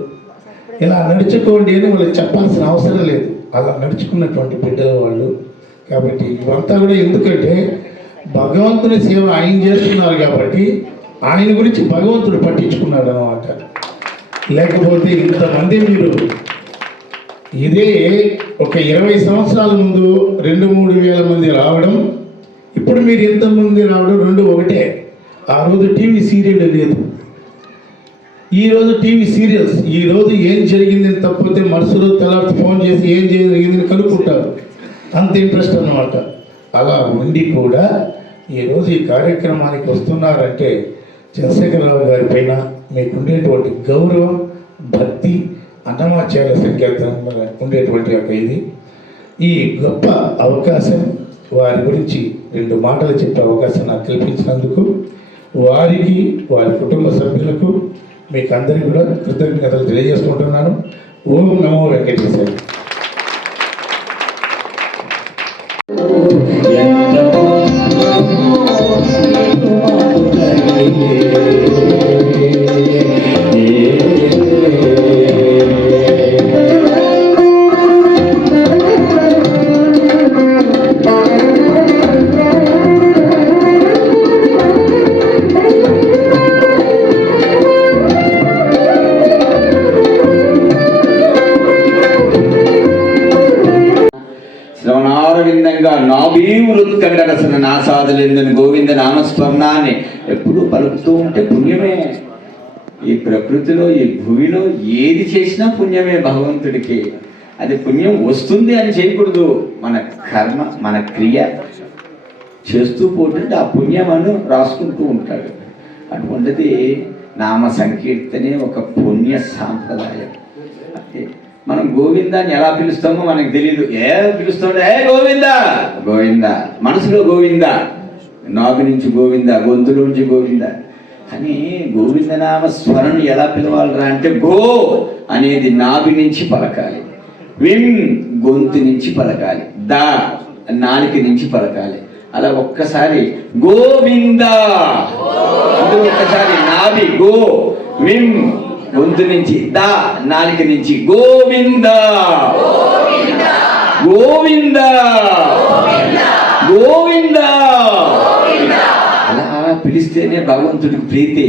ఇలా నడుచుకోండి అని వాళ్ళకి చెప్పాల్సిన అవసరం లేదు, అలా నడుచుకున్నటువంటి బిడ్డలు వాళ్ళు. కాబట్టి ఇవంతా కూడా ఎందుకంటే భగవంతుని సేవ ఆయన చేస్తున్నారు కాబట్టి ఆయన గురించి భగవంతుడు పట్టించుకున్నాడు అన్నమాట. లేకపోతే ఇంతమంది మీరు ఇదే ఒక 20 సంవత్సరాల ముందు 2-3 వేల మంది రావడం, ఇప్పుడు మీరు ఎంతమంది రావడం 2 ఒకటే. ఆ రోజు టీవీ సీరియల్ లేదు, ఈరోజు టీవీ సీరియల్స్. ఈరోజు ఏం జరిగిందని తప్పితే మరుసలు తెల్లారి ఫోన్ చేసి ఏం జరిగిందని కనుక్కుంటారు, అంత ఇంట్రెస్ట్ అన్నమాట. అలా ఉండి కూడా ఈరోజు ఈ కార్యక్రమానికి వస్తున్నారంటే చంద్రశేఖరరావు గారి పైన మీకు ఉండేటువంటి గౌరవం, భక్తి, అన్నమాచార్య సంకేతంగా ఉండేటువంటి ఒక ఇది. ఈ గొప్ప అవకాశం, వారి గురించి 2 మాటలు చెప్పే అవకాశం నాకు కల్పించినందుకు వారికి, వారి కుటుంబ సభ్యులకు, మీకు అందరికీ కూడా కృతజ్ఞతలు తెలియజేసుకుంటున్నాను. ఓం నమో వెంకటేశ్వర. శ్రవణారవిందంగా నాభీవృత్కండ రసన నాసాదులెందని గోవింద నామస్మరణాన్ని ఎప్పుడు పలుకుతూ ఉంటే పుణ్యమే. ఈ ప్రకృతిలో, ఈ భూమిలో ఏది చేసినా పుణ్యమే భగవంతుడికి. అది పుణ్యం వస్తుంది అని చేయకూడదు. మన కర్మ, మన క్రియ చేస్తూ పోతుంటే ఆ పుణ్యమను రాసుకుంటూ ఉంటాడు. అటువంటిది నామ సంకీర్తనే ఒక పుణ్య సాంప్రదాయం. అంటే మనం గోవిందాన్ని ఎలా పిలుస్తామో మనకు తెలియదు. పిలుస్తాడు, గోవిందా గోవిందా, మనసులో గోవిందా, నాభి నుంచి గోవిందా, గొంతులో నుంచి గోవిందా అని గోవిందనామ స్మరణ ఎలా పిలవాలరా అంటే గో అనేది నాభి నుంచి పలకాలి, విమ్ గొంతు నుంచి పలకాలి, దా నాలుక నుంచి పలకాలి. అలా ఒక్కసారి గోవిందా, ఒక్కసారి నాభి గో, విమ్ గొంతు నుంచి, దా నాలుక నుంచి, గోవిందా గోవిందా గోవిందా. అలా పిలిస్తేనే భగవంతుడికి ప్రీతి.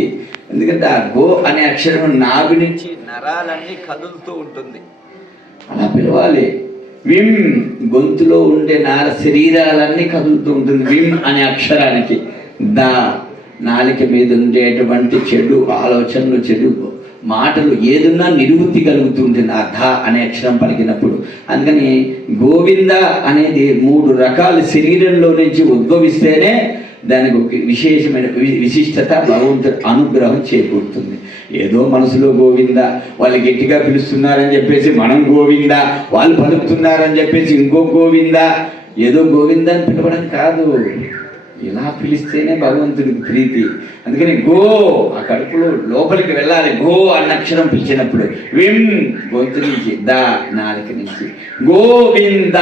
ఎందుకంటే ఆ గో అనే అక్షరం నాభి నుంచి నరాలన్నీ కదులుతూ ఉంటుంది. అలా పిలవాలి. విమ్ గొంతులో ఉండే శరీరాలన్నీ కదులుతూ ఉంటుంది విమ్ అనే అక్షరానికి. దా నాలిక మీద ఉండేటువంటి చెడు ఆలోచనలు, చెడు మాటలు ఏదున్నా నివృత్తి కలుగుతుంటుంది ఆ ధ అనే అక్షరం పలికినప్పుడు. అందుకని గోవింద అనేది 3 రకాల శరీరంలో నుంచి ఉద్భవిస్తేనే దానికి ఒక విశేషమైన విశిష్టత, భగవంతుడి అనుగ్రహం చేకూరుతుంది. ఏదో మనసులో గోవింద, వాళ్ళు గట్టిగా పిలుస్తున్నారని చెప్పేసి మనం గోవింద, వాళ్ళు పలుకుతున్నారని చెప్పేసి ఇంకో గోవింద, ఏదో గోవింద అని పిలవడం కాదు. ఇలా పిలిస్తేనే భగవంతుడికి ప్రీతి. అందుకని గో ఆ కడుపులో లోపలికి వెళ్ళాలి. గో అన్న అక్షరం పిలిచినప్పుడు విమ్ గొంతు నుంచి, దా నాలుక నుంచి, గోవింద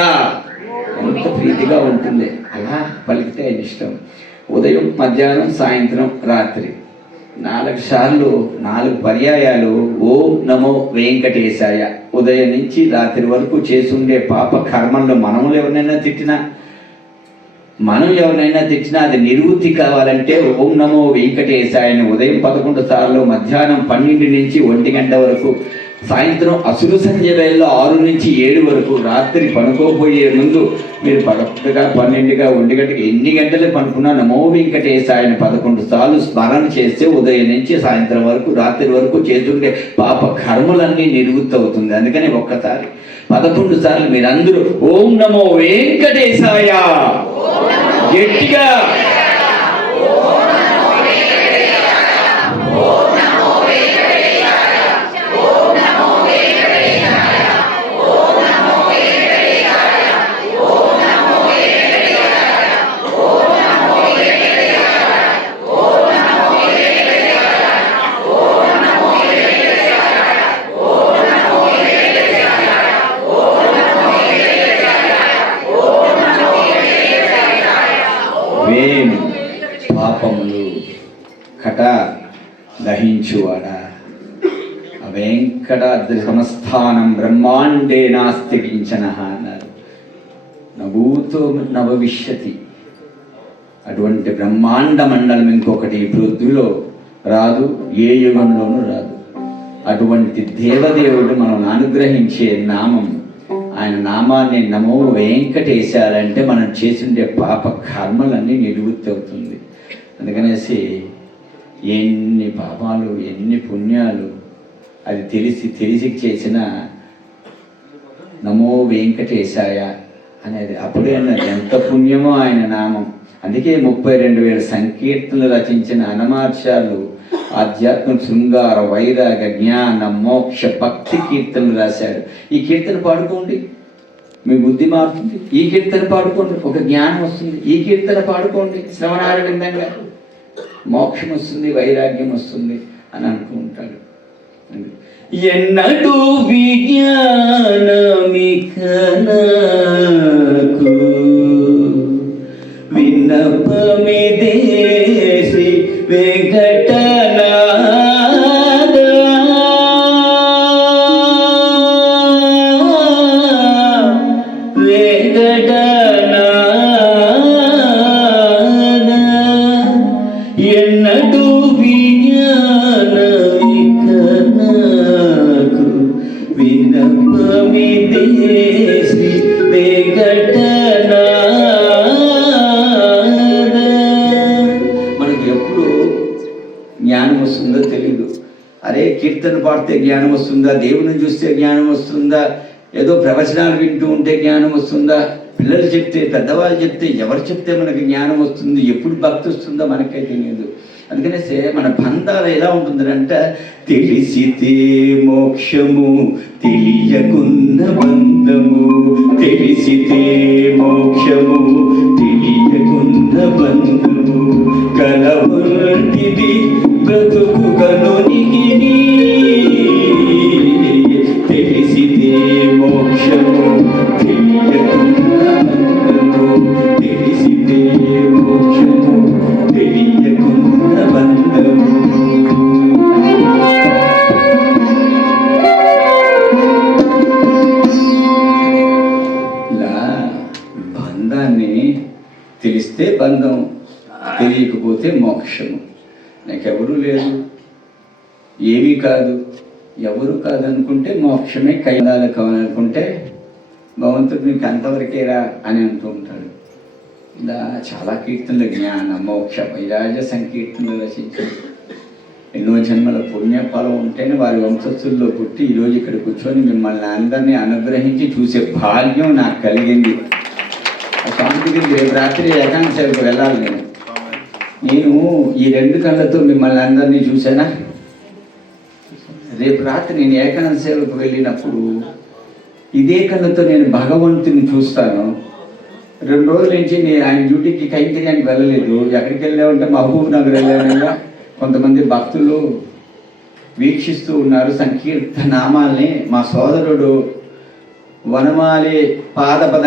ఎంత ప్రీతిగా ఉంటుంది. అలా పలికితే ఆయన ఇష్టం. ఉదయం, మధ్యాహ్నం, సాయంత్రం, రాత్రి 4 సార్లు 4 పర్యాయాలు ఓం నమో వెంకటేశాయ. ఉదయం నుంచి రాత్రి వరకు చేసుండే పాప కర్మల్లో మనములు ఎవరినైనా తిట్టినా అది నివృత్తి కావాలంటే ఓం నమో వెంకటేశాయని ఉదయం 11 సార్లు, మధ్యాహ్నం 12 నుంచి 1 గంట వరకు, సాయంత్రం అసురు సంధ్య వేళలో 6 నుంచి 7 వరకు, రాత్రి పనుకోపోయే ముందు మీరు 11గా 12గా 1 గంటకి ఎన్ని గంటలకు పనుకున్నా నమో వెంకటేశాయని 11 సార్లు స్మరణ చేస్తే ఉదయం నుంచి సాయంత్రం వరకు, రాత్రి వరకు చేస్తుండే పాప కర్మలన్నీ నివృత్తి అవుతుంది. అందుకని ఒక్కసారి 11 సార్లు మీరందరూ ఓం నమో వెంకటేశాయ గట్టిగా పాపములు కట దహించువాడా వెంకటాద్రి సంస్థానం బ్రహ్మాండే నాస్తి కించన అన్నారు. నభూతో నభవిష్యతి. అటువంటి బ్రహ్మాండ మండలం ఇంకొకటి ఈ పృథ్వీలో రాదు, ఏ యుగంలోనూ రాదు. అటువంటి దేవదేవుడు మనం అనుగ్రహించే నామం, ఆయన నామాన్ని నమో వెంకటేశారంటే మనం చేసిండే పాప కర్మలన్నీ నివృత్తి అవుతుంది. అందుకనేసి ఎన్ని పాపాలు ఎన్ని పుణ్యాలు అది తెలిసి చేసిన నమో వెంకటేశాయ అనేది అప్పుడే అన్నది ఎంత పుణ్యమో ఆయన నామం. అందుకే 32,000 సంకీర్తనలు రచించిన హనుమాచార్యులు ఆధ్యాత్మ శృంగార వైరాగ జ్ఞాన మోక్ష భక్తి కీర్తనలు రాశాడు. ఈ కీర్తన పాడుకోండి, మీ బుద్ధి మారుతుంది. ఈ కీర్తన పాడుకోండి, ఒక జ్ఞానం వస్తుంది. ఈ కీర్తన పాడుకోండి, శ్రవణారవిందంగా మోక్షం వస్తుంది, వైరాగ్యం వస్తుంది అని అనుకుంటాడు. ఎన్నడూ విజ్ఞానమికనకు విన్నపమిదే శ్రీ వెంకటనాథ వెంకటనాథ ఎన్నడూ విజ్ఞానమికనకు విన్నపమిదే శ్రీ వెంకటనాథ. మనకు ఎప్పుడు జ్ఞానం వస్తుందో తెలియదు. అరే కీర్తన పాడితే జ్ఞానం వస్తుందా, దేవుని చూస్తే జ్ఞానం వస్తుందా, ఏదో ప్రవచనాలు వింటూ ఉంటే జ్ఞానం వస్తుందా, పిల్లలు చెప్తే పెద్దవాళ్ళు చెప్తే ఎవరు చెప్తే మనకి జ్ఞానం వస్తుంది, ఎప్పుడు భక్తి వస్తుందో మనకే తెలియదు. అందుకనే మన బంధాలు ఎలా ఉంటుందంటే తెలిసితే మోక్షము తెలియకున్న బంధము, తెలిసితే మోక్షము తెలియకున్న బంధము, కలవంటిది బ్రతుకు కనునికిని, తెలిసితే మోక్షము తెలియకున్న బంధము, తెలిసితే మోక్షము తెలియకున్న బంధము. ఇలా బంధాన్ని తెలిస్తే బంధం, తెలియకపోతే మోక్షము. నాకెవరూ లేదు, ఏమీ కాదు, ఎవరు కాదనుకుంటే మోక్షమే, కైలాలు కావాలనుకుంటే భగవంతుడు నీకు అంతవరకేరా అని అంటూ ఉంటాడు. ఇలా చాలా కీర్తనలు జ్ఞాన మోక్ష వైరాజ సంకీర్తనలు రచించాడు. ఎన్నో జన్మల పుణ్యఫలం ఉంటేనే వారి వంశస్థుల్లో పుట్టి ఈరోజు ఇక్కడ కూర్చొని మిమ్మల్ని అందరినీ అనుగ్రహించి చూసే భాగ్యం నాకు కలిగింది. ఆ స్వామి దగ్గరికి రేపు రాత్రి ఏకాంక్షకు వెళ్ళాలి. నేను ఈ 2 కళ్ళతో మిమ్మల్ని అందరినీ చూసానా? రేపు రాత్రి నేను ఏకాంత సేవకు వెళ్ళినప్పుడు ఇదే కళ్ళతో నేను భగవంతుని చూస్తాను. 2 రోజుల నుంచి నేను ఆయన డ్యూటీకి కైంకర్యానికి వెళ్ళలేదు. ఎక్కడికి వెళ్ళామంటే మహబూబ్ నగర్ వెళ్ళానయ్యా. కొంతమంది భక్తులు వీక్షిస్తూ ఉన్నారు సంకీర్తనామాల్ని. మా సోదరుడు వనమాలి పాదపద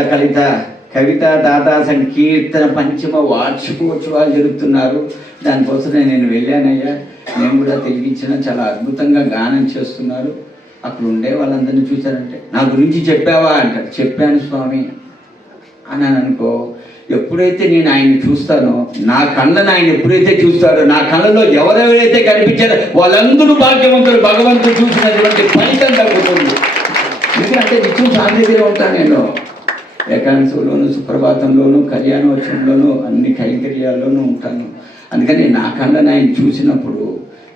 కవిత దాదా సంకీర్తన పంచమ వార్షికోత్సవాలు జరుపుతున్నారు. దానికోసం నేను వెళ్ళానయ్యా. నేను కూడా తెలిగించిన చాలా అద్భుతంగా గానం చేస్తున్నారు. అక్కడ ఉండే వాళ్ళందరినీ చూశారంటే నా గురించి చెప్పావా అంటారు. చెప్పాను స్వామి అని అనుకో. ఎప్పుడైతే నేను ఆయన్ని చూస్తానో, నా కళ్ళను ఆయన ఎప్పుడైతే చూస్తాడో, నా కళ్ళలో ఎవరెవరైతే కనిపించారో వాళ్ళందరూ భాగ్యవంతులు. భగవంతుడు చూసినటువంటి ఫలితం తగ్గుతుంది. ఎందుకంటే నిత్యం శాంతి దగ్గర ఉంటాను నేను. ఏకాంశంలోను, సుప్రభాతంలోను, కళ్యాణోత్సవంలోను, అన్ని కైంకర్యాల్లోనూ ఉంటాను. అందుకని నా కళ్ళను ఆయన చూసినప్పుడు,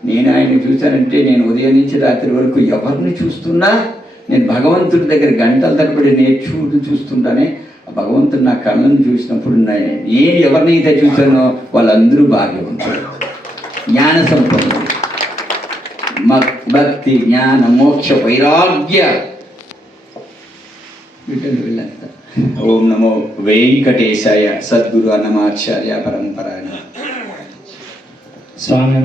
నేను ఆయన చూశానంటే నేను ఉదయం నుంచి రాత్రి వరకు ఎవరిని చూస్తున్నా నేను భగవంతుడి దగ్గర గంటల తరబడి చూస్తుంటానే. భగవంతుడు నా కళ్ళను చూసినప్పుడు నేను ఎవరినైతే చూశానో వాళ్ళందరూ భాగ్యవంతులు, జ్ఞాన సంపన్నులు, భక్తి జ్ఞాన మోక్ష వైరాగ్య వీళ్ళంతా. ఓం నమో వెంకటేశాయ. సద్గురు అన్నమాచార్య పరంపరాయ. స్వామి